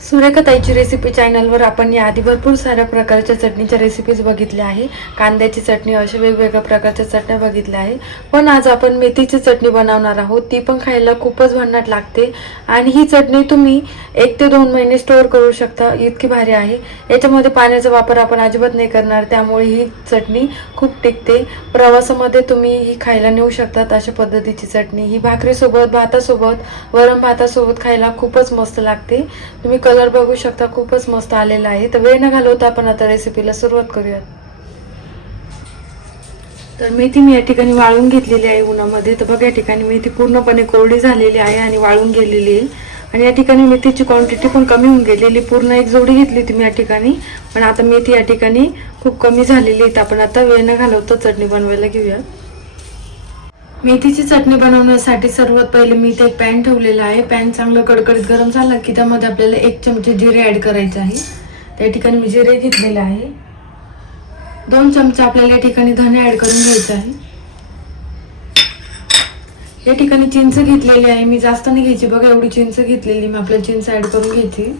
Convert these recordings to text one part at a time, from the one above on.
सुरेखाताईची recipe चॅनलवर आपण याआधी भरपूर साऱ्या प्रकारच्या चटणीच्या रेसिपीज बघितल्या आहे. कांद्याची चटणी अशा वेगवेगळ्या प्रकारच्या चटण्या बघितल्या आहे. पण आज आपण मेथीची चटणी बनवणार आहोत. ती पण खायला खूपच भन्नाट लागते. आणि ही चटणी तुम्ही एक ते दोन महिने स्टोअर करू शकता. इतकी भारी आहे. याच्यामध्ये पाण्याचा वापर आपण अजिबात नाही करणार. त्यामुळे ही चटणी खूप टिकते. प्रवासामध्ये तुम्ही ही खायला नेऊ शकतात अशा पद्धतीची चटणी. ही भाकरीसोबत भातासोबत वरण भातासोबत खायला खूपच मस्त लागते. तुम्ही कलर बघू शकता खूपच मस्त आलेला आहे. तर वेळ न घालवता आपण आता रेसिपीला सुरुवात करूयात. तर मेथी मी या ठिकाणी वाळून घेतलेली आहे उन्हामध्ये. तर बघा या ठिकाणी मेथी पूर्णपणे कोरडी झालेली आहे आणि वाळून गेलेली आहे. आणि या ठिकाणी मेथीची क्वांटिटी पण कमी होऊन गेलेली. पूर्ण एक जोडी घेतली होती मी या ठिकाणी. पण आता मेथी या ठिकाणी खूप कमी झालेली आहे तर आपण आता वेळ न घालवता चटणी बनवायला घेऊया मेथीची चटणी बनवण्यासाठी सर्वात पहिले मी इथे एक पॅन ठेवलेला आहे. पॅन चांगलं कडकडीत गरम झाला की त्यामध्ये आपल्याला एक चमचे जिरे ॲड करायचे आहे. त्या ठिकाणी मी जिरे घेतलेले आहे. दोन चमचे आपल्याला या ठिकाणी धने ॲड करून घ्यायचं आहे. या ठिकाणी चिंच घेतलेली आहे. मी जास्त नाही घ्यायची. बघा एवढी चिंच घेतलेली मी आपल्याला चिंच ॲड करून घ्यायची.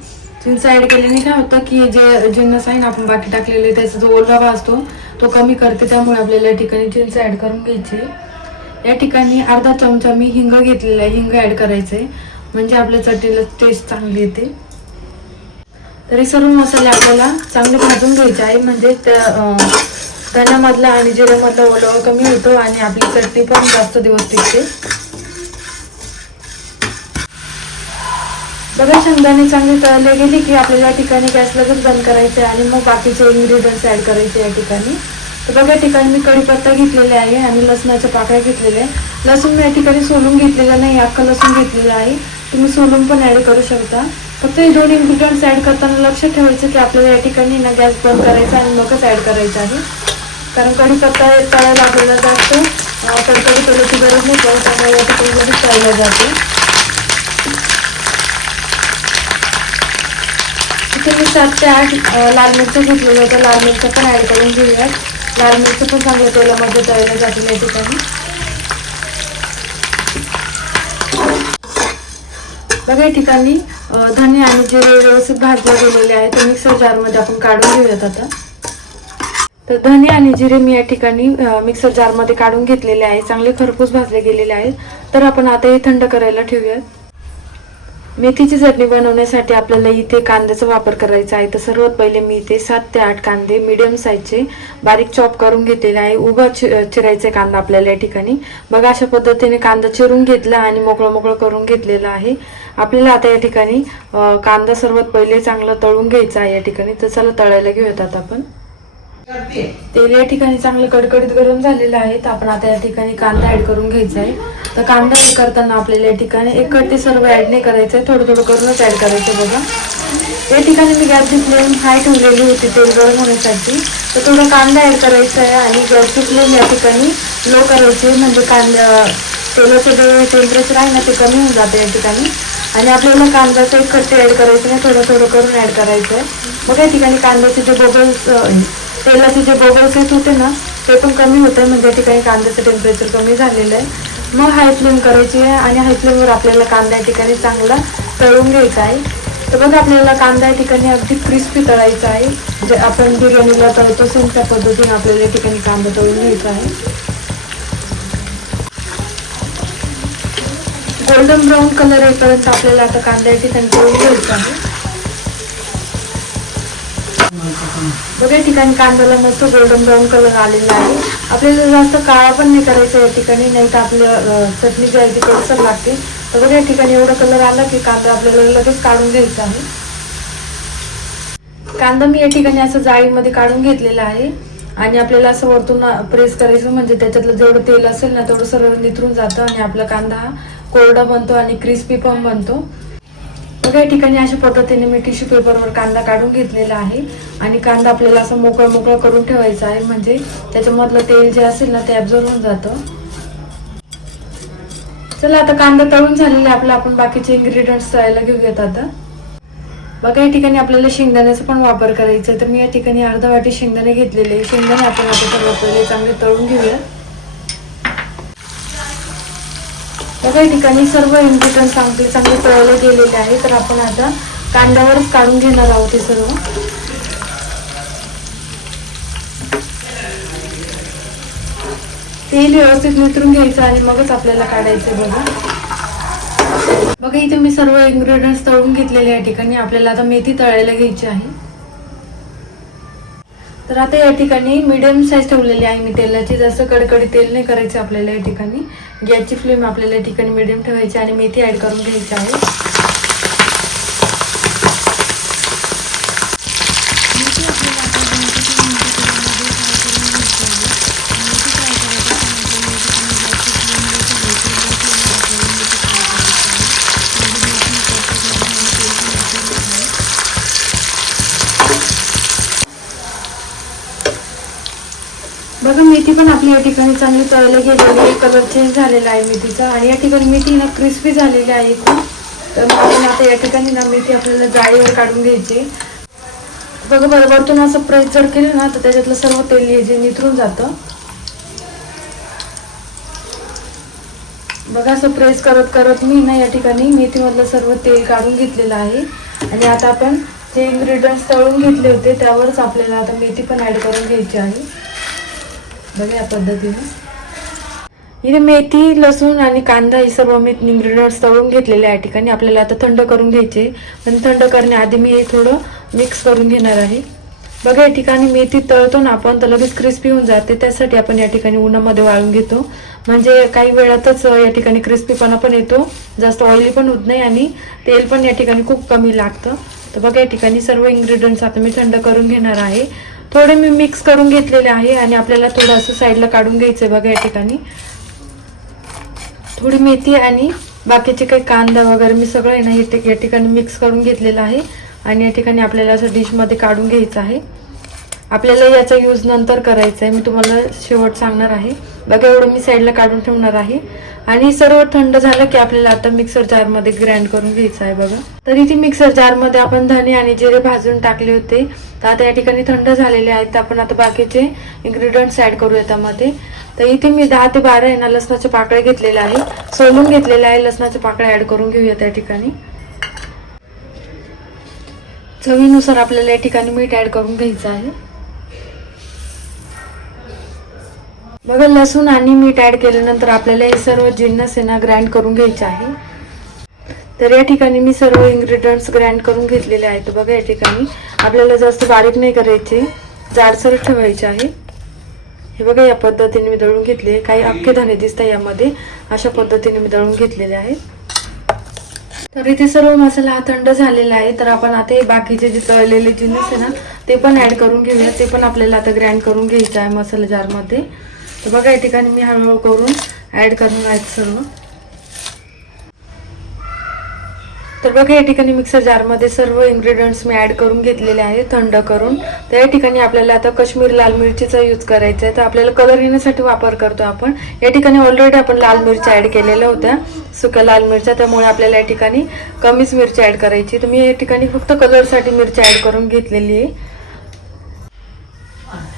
चिंच ॲड केल्याने काय होतं की जे जिन्नस आहे ना आपण बाकी टाकलेले त्याचा जो ओलावा असतो तो कमी करते. त्यामुळे आपल्याला या ठिकाणी चिंच ॲड करून घ्यायची या ठिकाणी अर्धा चमचा मी हिंग घेतलेला आहे. हिंग ऍड आहे म्हणजे आपल्या चटणीला टेस्ट चांगली येते. तरी सर्व मसाले आपल्याला चांगले भाजून घ्यायचे आहे. म्हणजे त्या धण्यामधला आणि जिऱ्यामधला ओलावा कमी होतो आणि आपली चटणी पण जास्त दिवस टिकते. बघा शेंगदाणे चांगले तळले गेले की आपल्याला या ठिकाणी गॅस लगेच बंद करायचे आणि मग बाकीचे इन्ग्रेडियंट्स ऍड करायचे या ठिकाणी. तर बघा ठिकाणी मी कढीपत्ता घेतलेले आहे आणि लसणाच्या पाकळ्या घेतलेल्या आहे. लसूण मी या ठिकाणी सोलून घेतलेला नाही अख्खा लसूण घेतलेला आहे. तुम्ही सोलून पण ॲड करू शकता. फक्त हे दोन इन्ग्रिडियंट्स ॲड करताना लक्ष ठेवायचं की आपल्याला या ठिकाणी ना गॅस बंद करायचा आणि मगच ॲड करायचं आहे. कारण कढीपत्ता तळायला लागलेला जास्त अं, कलरची गरज नाही पडत त्यामुळे या ठिकाणी लगेच तळलं जाते. इथे मी सात ते आठ लाल मिरच्या घेतलेल्या होत्या लाल मिरच्या पण ॲड करून घेऊयात. लाल मिरचं पण चांगल्या तेलामध्ये तळलं जातील या ठिकाणी. बघा या ठिकाणी धने आणि जिरे व्यवस्थित भाजले गेलेले आहेत ते मिक्सर जारमध्ये आपण काढून घेऊयात आता. तर धने आणि जिरे मी या ठिकाणी मिक्सर जारमध्ये काढून घेतलेले आहे. चांगले खरपूस भाजले गेलेले आहेत. तर आपण आता हे थंड करायला ठेवूयात. मेथीची चटणी बनवण्यासाठी आपल्याला इथे कांद्याचा वापर करायचा आहे. तर सर्वात पहिले मी इथे सात ते आठ कांदे मिडियम साईजचे बारीक चॉप करून घेतलेले आहे. उभा चि आहे कांदा आपल्याला या ठिकाणी. बघा अशा पद्धतीने कांदा चिरून घेतला आणि मोकळं मोकळं करून घेतलेला आहे. आपल्याला आता या ठिकाणी कांदा सर्वात पहिले चांगला तळून घ्यायचा आहे या ठिकाणी. तर चला तळायला घेऊयात आता आपण. तेल या ठिकाणी चांगलं कडकडीत गरम झालेलं आहे. तर आपण आता या ठिकाणी कांदा ऍड करून घ्यायचा आहे तर कांदा ऍड करताना आपल्याला या ठिकाणी एक ते सर्व ऍड नाही करायचं आहे थोडं थोडं करूनच ऍड करायचं बघा. या ठिकाणी मी गॅसची फ्लेम हाय ठेवलेली होती तेल गरम होण्यासाठी. तर थोडं कांदा ऍड करायचा आहे आणि गॅसची फ्लेम या ठिकाणी लो करायचे म्हणजे कांदा तेलाचं जे टेम्परेचर आहे ना ते कमी होऊन जातं या ठिकाणी. आणि आपल्याला कांद्याचं एक कट्टे ऍड करायचं नाही थोडं थोडं करून ऍड करायचं आहे मग या ठिकाणी कांद्याचे जे बबल्स तेलाचे जे बबल्स येत होते ना ते पण कमी होते म्हणजे या ठिकाणी कांद्याचं टेम्परेचर कमी झालेलं आहे. मग हाय फ्लेम करायची आहे आणि हाय फ्लेमवर आपल्याला कांदा या ठिकाणी चांगला तळून घ्यायचा आहे. तर बघा आपल्याला कांदा या ठिकाणी अगदी क्रिस्पी तळायचा आहे. जे आपण बिर्याणीला तळतो सेम त्या पद्धतीने आपल्याला या ठिकाणी कांदा तळून घ्यायचा आहे. गोल्डन ब्राऊन कलर येईपर्यंत आपल्याला आता कांदा या ठिकाणी तळून घ्यायचा आहे. बघा या ठिकाणी कांद्याला मस्त गोल्डन ब्राऊन कलर आलेला आहे. आपल्याला जास्त काळा पण नाही करायचा या ठिकाणी नाही तर आपल्या चटणी जी आहे ती कडसर लागते. तर बघा ठिकाणी एवढा कलर आला की कांदा आपल्याला लगेच काढून घ्यायचा आहे. कांदा मी या ठिकाणी असं जाळीमध्ये काढून घेतलेला आहे. आणि आपल्याला असं वरतून प्रेस करायचं म्हणजे त्याच्यातलं जेवढं तेल असेल ना तेवढं सरळ निथरून जातं आणि आपला कांदा हा कोरडा बनतो आणि क्रिस्पी पण बनतो. बघा ठिकाणी अशा पद्धतीने मी टिश्यू पेपरवर कांदा काढून घेतलेला आहे. आणि कांदा आपल्याला असं मोकळं मोकळं करून ठेवायचा आहे. म्हणजे त्याच्यामधलं तेल जे असेल ना ते ऍब्झॉर्व होऊन जातं. चला आता कांदा तळून झालेला आहे. आपला आपण बाकीचे इन्ग्रेडियंट्स तळायला घेऊयात आता. बघा या ठिकाणी आपल्याला शेंगदाण्याचा पण वापर करायचा आहे. तर मी या ठिकाणी अर्धा वाटी शेंगदाणे घेतलेले शेंगदाणे आपण आता सर्वात पहिले चांगले तळून घेऊया बघा ठिकाणी सर्व इन्ग्रेडियंट चांगले चांगले तळले गेलेले आहे तर आपण आता कांद्यावरच काढून घेणार आहोत हे सर्व. तेल व्यवस्थित मिसळून घ्यायचं आणि मगच आपल्याला काढायचं बघा. बघा इथे मी सर्व इन्ग्रेडियंट्स तळून घेतलेले या ठिकाणी. आपल्याला आता मेथी तळायला घ्यायची आहे. तर आता या ठिकाणी मिडियम साईज ठेवलेली आहे मी तेलाची. जास्त कडकडी तेल नाही करायचं आपल्याला या ठिकाणी. गॅसची फ्लेम आपल्याला या ठिकाणी मिडियम ठेवायची आणि मेथी ॲड करून घ्यायची आहे. पण आपली या ठिकाणी चांगली तळायला गेलेली आहे. कलर चेंज झालेला आहे मेथीचा. आणि या ठिकाणी मेथी ना क्रिस्पी झालेली आहे खूप. तर मग आपण आता या ठिकाणी ना मेथी आपल्याला जाळीवर काढून घ्यायची. बघा बरोबर वरतून असं प्रेस जर केलं ना तर त्याच्यातलं सर्व तेल हे जे निथरून जातं. बघा असं प्रेस करत करत मी ना या ठिकाणी मेथीमधलं सर्व तेल काढून घेतलेलं आहे. आणि आता आपण जे इन्ग्रेडियंट्स तळून घेतले होते त्यावरच आपल्याला आता मेथी पण ऍड करून घ्यायची आहे. बघा या पद्धतीने. इथे मेथी लसूण आणि कांदा हे सर्व मी इन्ग्रेडियंट्स तळून घेतलेले आहे या ठिकाणी. आपल्याला आता थंड करून घ्यायचे पण थंड करण्याआधी मी हे थोडं मिक्स करून घेणार आहे. बघा या ठिकाणी मेथी तळतो ना आपण तर लगेच क्रिस्पी होऊन जाते. त्यासाठी आपण या ठिकाणी उन्हामध्ये वाळून घेतो. म्हणजे काही वेळातच या ठिकाणी क्रिस्पीपणा पण येतो. जास्त ऑइली पण होत नाही आणि तेल पण या ठिकाणी खूप कमी लागतं. तर बघा या ठिकाणी सर्व इन्ग्रेडियंट्स आता मी थंड करून घेणार आहे. थोडे मी मिक्स करून घेतलेले आहे आणि आपल्याला थोडं असं साईडला काढून घ्यायचं आहे बघा या ठिकाणी. थोडी मेथी आणि बाकीचे काही कांदा वगैरे मी सगळं आहे ना हे या ठिकाणी मिक्स करून घेतलेलं आहे. आणि या ठिकाणी आपल्याला असं डिशमध्ये काढून घ्यायचं आहे. आपल्याला याचा यूज नंतर करायचा आहे मी तुम्हाला शेवट सांगणार आहे. बघा एवढं मी साईडला काढून ठेवणार आहे. आणि सर्व थंड झालं की आपल्याला आता मिक्सर जारमध्ये ग्राइंड करून घ्यायचं आहे बघा. तर इथे मिक्सर जारमध्ये आपण धने आणि जिरे भाजून टाकले होते. तर आता या ठिकाणी थंड झालेले आहेत. तर आपण आता बाकीचे इन्ग्रेडियंट्स ॲड करूया त्यामध्ये. तर इथे मी दहा ते बारा आहे ना लसणाचे पाकळे घेतलेले आहे. सोलून घेतलेले आहे. लसणाचे पाकळे ॲड करून घेऊया त्या ठिकाणी. चवीनुसार आपल्याला या ठिकाणी मीठ ॲड करून घ्यायचं आहे. बघा लसूण आणि मीठ ऍड केल्यानंतर आपल्याला हे सर्व जिन्नस आहे ना ग्राइंड करून घ्यायचे आहे. तर या ठिकाणी मी सर्व इन्ग्रेडियंट्स ग्राइंड करून घेतलेले आहेत. बघा या ठिकाणी आपल्याला जास्त बारीक नाही करायचे. जाडसर ठेवायचे आहे. हे बघा या पद्धतीने मी दळून घेतले. काही अख्खे धने दिसतात यामध्ये. अशा पद्धतीने मी दळून घेतलेले आहेत तर इथे सर्व मसाला हा थंड झालेला आहे. तर आपण आता हे बाकीचे जे तळलेले जिन्नस आहे ना ते पण ऍड करून घेऊया. ते पण आपल्याला आता ग्राइंड करून घ्यायचं आहे मसाला जारमध्ये तर बघा या ठिकाणी मी हळूहळू करून ॲड करून आहेत सर्व. तर बघा या ठिकाणी मिक्सर जारमध्ये सर्व इन्ग्रेडियंट्स मी ॲड करून घेतलेले आहे थंड करून. तर या ठिकाणी आपल्याला आता कश्मीर लाल मिरचीचा यूज करायचा आहे. तर आपल्याला कलर येण्यासाठी वापर करतो आपण. या ठिकाणी ऑलरेडी आपण लाल मिरच्या ॲड केलेल्या होत्या सुक्या लाल मिरच्या. त्यामुळे आपल्याला या ठिकाणी कमीच मिरची ॲड करायची तर मी या ठिकाणी फक्त कलरसाठी मिरची ॲड करून घेतलेली आहे.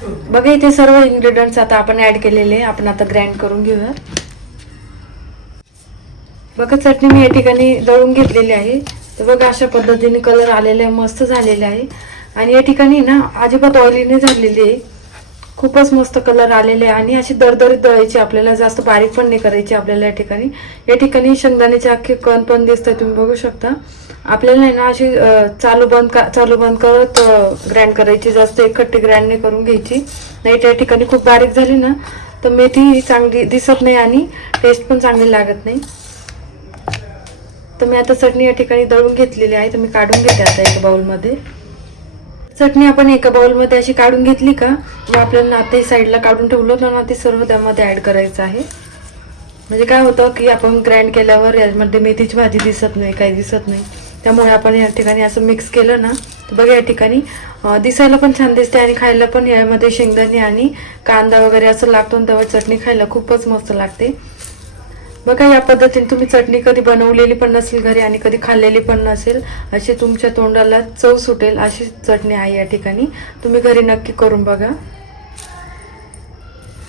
बघा इथे सर्व इन्ग्रेडियंट्स आता आपण ऍड केलेले आपण आता ग्राइंड करून घेऊया. बघा चटणी मी या ठिकाणी दळून घेतलेली आहे. तर बघा अशा पद्धतीने कलर आलेला आहे मस्त झालेला आहे. आणि या ठिकाणी ना अजिबात ऑइलीने झालेली आहे. खूपच मस्त कलर आलेले आहे. आणि अशी दरदरीत दळायची आपल्याला जास्त बारीक पण नाही करायची आपल्याला या ठिकाणी. या ठिकाणी शेंगदाण्याचे अख्खे कण पण दिसतंय तुम्ही बघू शकता. आपल्याला आहे ना अशी चालू बंद का चालू बंद करत ग्राइंड करायची जास्त एकखट्टी ग्राइंड नाही करून घ्यायची. नाही त्या ठिकाणी खूप बारीक झाली ना तर मेथी चांगली दिसत नाही आणि टेस्ट पण चांगली लागत नाही. तर मी आता चटणी या ठिकाणी दळून घेतलेली आहे तर मी काढून घेते आता एका बाउलमध्ये चटणी आपण एका बाउलमध्ये अशी काढून घेतली का मग आपल्याला नाते साईडला काढून ठेवलं होतं ना ते सर्व त्यामध्ये ॲड करायचं आहे. म्हणजे काय होतं की आपण ग्राइंड केल्यावर यामध्ये मेथीची भाजी दिसत नाही काही दिसत नाही. त्यामुळे आपण या ठिकाणी असं मिक्स केलं ना तर बघा या ठिकाणी दिसायला पण छान दिसते आणि खायला पण यामध्ये शेंगदाणे आणि कांदा वगैरे असं लागतो आणि तेव्हा चटणी खायला खूपच मस्त लागते. बघा या पद्धतीने तुम्ही चटणी कधी बनवलेली पण नसेल घरी आणि कधी खाल्लेली पण नसेल अशी तुमच्या तोंडाला चव सुटेल अशी चटणी आहे या ठिकाणी. तुम्ही घरी नक्की करून बघा.